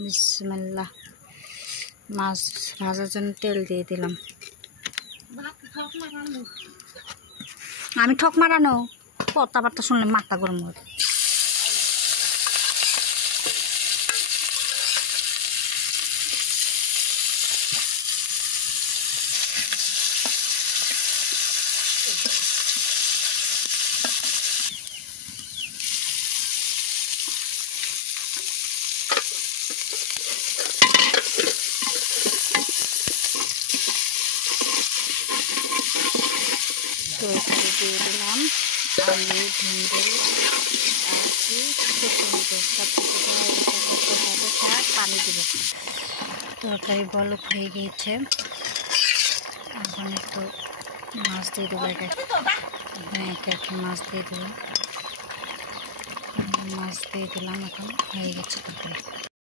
বিসমিল্লাহ। মাছ ভাজার জন্য তেল দিয়ে দিলাম। আমি ঠক মারানো কথাবার্তা শুনলে মাথা গরম হবে। তো এখানে দিয়ে দিলাম আলু, ভিন্ডি আর কি সব কিছু সাথে পানি দিব। তরকারি বলক হয়ে গিয়েছে, এখন একটু মাছ দিয়ে দেবো। একে একে মাছ দিয়ে দেবো। মাছ দিয়ে দিলাম, এখন হয়ে গেছে তরকারি।